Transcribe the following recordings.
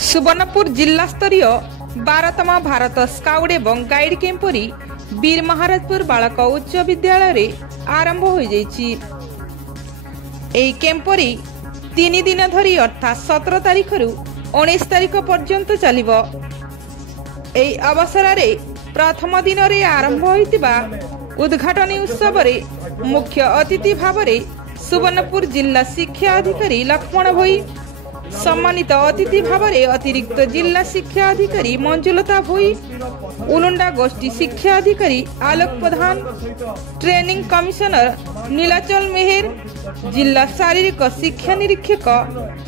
सुवर्णपुर जिला स्तरीय 12तम भारत स्काउट एवं गाइड कैंपरी वीर महाराजपुर बालक उच्च विद्यालय आरंभ हो जाइछि। एही कैंपरी 3 दिन धरी अर्थात 17 तारीख रु 19 तारीख पर्यंत चलिबो। एही अवसर रे प्रथम दिन रे आरंभ होइतिबा उद्घाटनी उत्सव रे मुख्य अतिथि भाव रे सुवर्णपुर जिला शिक्षा अधिकारी लक्ष्मण भोई, सम्मानित अतिथि भाव रे अतिरिक्त जिला शिक्षा अधिकारी मंजुलता भोई, उलुंडा गोष्ठी शिक्षा अधिकारी आलोक प्रधान, ट्रेनिंग कमिश्नर नीलाचल मेहर, जिला शारीरिक शिक्षा निरीक्षक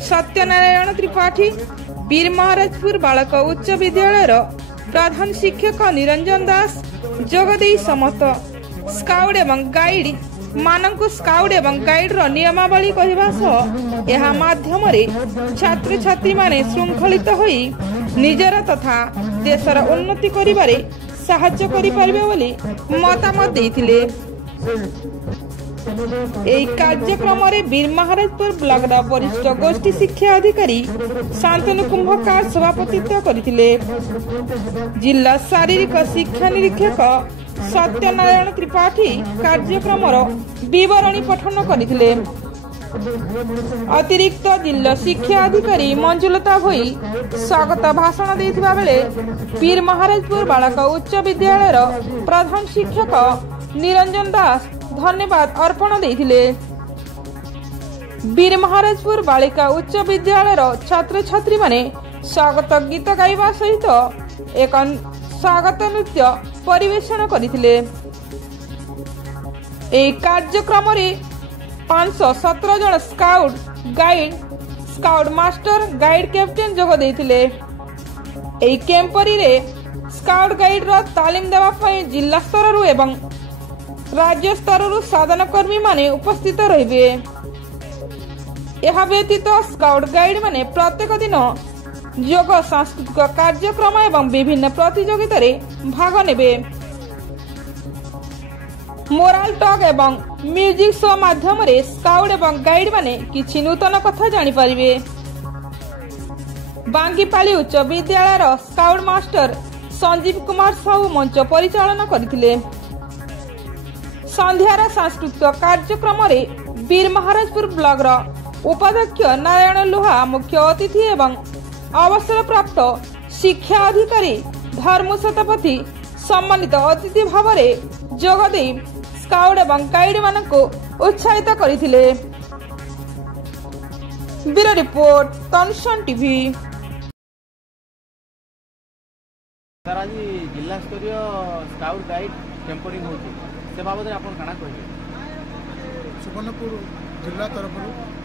सत्यनारायण त्रिपाठी, वीर महाराजपुर बालक उच्च विद्यालय प्रधान शिक्षक निरंजन दास जोगदेई समस्त स्काउट एवं गाइड मानक स्काउट एवं गाइड रो नियमावली कहवा सह यह माध्यम रे छात्र छात्री माने श्रृंखलित होई निजर तथा देशर उन्नति करिबारे सहाय्य करि पारबे बोली मतामत देथिले। एही कार्यक्रम रे वीर महाराजपुर ब्लॉक रा वरिष्ठ गोष्ठी शिक्षा अधिकारी शांतनु कुंभकार सभापतित्व करथिले। जिला शारीरिक शिक्षा निरीक्षक सत्यनारायण त्रिपाठी कार्यक्रम विवरणी पठन करथिले। अतिरिक्त जिला शिक्षा अधिकारी मंजुलता भोई स्वागत भाषण देथिबा बेले वीर महाराजपुर बालक उच्च विद्यालय प्रधान शिक्षक निरंजन दास धन्यवाद अर्पण देथिले। वीर महाराजपुर बालिका उच्च विद्यालय छात्र छात्री माने स्वागत गीत गाइबा सहित एक स्वागत नृत्य परिवेषण करथिले। एही कार्यक्रम रे 517 जन scout guide, scout master, guide captain जोग देथिले। एही कैंपरी रे स्काउट गाइड रो तालीम देवा पई जिला स्तर रु एवं राज्य स्तर रु साधन कर्मी माने उपस्थित रहिबे। यह व्यतीत स्काउट गाइड माने प्रत्येक दिन योग सांस्कृतिक कार्यक्रम एवं विभिन्न प्रतियोगिता रे भाग नेबे। मोराल टॉक एवं म्यूजिक शो माध्यम रे स्काउट एवं गाइड माने किछि नूतन कथा जानि परिबे। बांगीपाली उच्च विद्यालय स्काउट मास्टर संजीव कुमार साहू मंच परिचालन करथिले। संध्यार सांस्कृतिक कार्यक्रम रे वीर महाराजपुर ब्लॉक रा उपाध्यक्ष नारायण लोहा मुख्य अतिथि एवं अवसर प्राप्त शिक्षा अधिकारी धर्म शतपथी सम्मानित अतिथि भाव रे जोगदे स्काउट एवं गाइड मानको उत्साहित करथिले। Bureau report Tanushan TV. Sir आज जिला स्तरीय स्काउट गाइड कैंपरिंग होती से बाबद आपन काना कहिबे? सुवर्णपुर जिला तरफ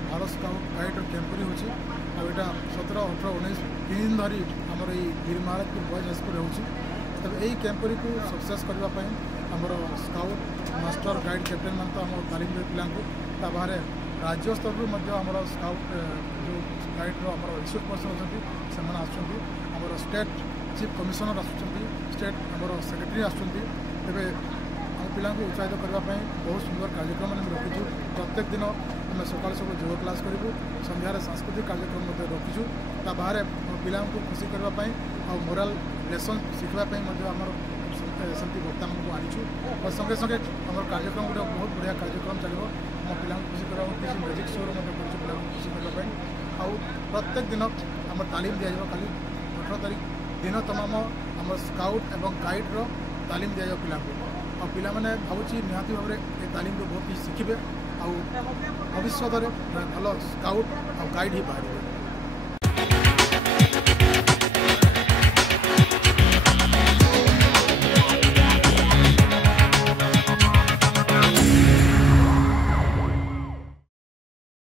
भारत स्काउट गाइड कैंपरी होची आ एटा 17, 18, 19 दिन धरी हमर ई वीर महाराजपुर बॉयज स्कूल होची। तब एही कैंपरी को सक्सेस करबा पई हमर स्काउट मास्टर गाइड कैप्टेन मान तो हमर तालीम दे पिलां को ता बाहरे राज्य स्तर रु मध्य हमर स्काउट जो गाइड रो हमर इच्छुक पर्सन होती से मन आछंती। हमर स्टेट चीफ कमिश्नर आछंती, स्टेट हमर सेक्रेटरी आछंती। तबे हम पिलां को उत्साहित करबा पई बहुत सुंदर कार्यक्रम हम रखिछु। प्रत्येक दिन आम सकाल सब योग क्लास करूँ, संध्यार सांस्कृतिक कार्यक्रम रखीचु। ता बाहर पिला खुशी करने और मोराल लेसन शिखापी सेमती वक्ता मानक आनीचु। और संगे संगे आम कार्यक्रम गोटे बहुत बढ़िया कार्यक्रम चलो आम पिला खुशी करवा किसी म्यूजिक शो पिला खुशी करने आउ प्रत्येक दिन आम तालीम दिज्व। खाली 18 तारीख दिन तमाम आम स्काउट एवं गाइड तालीम दिज्व पिला और पिला माने भावुची निहाती भाव में तालीम बहुत किसी शिखे। भविष्य में भल स्काउट और गाइड ही बाहर।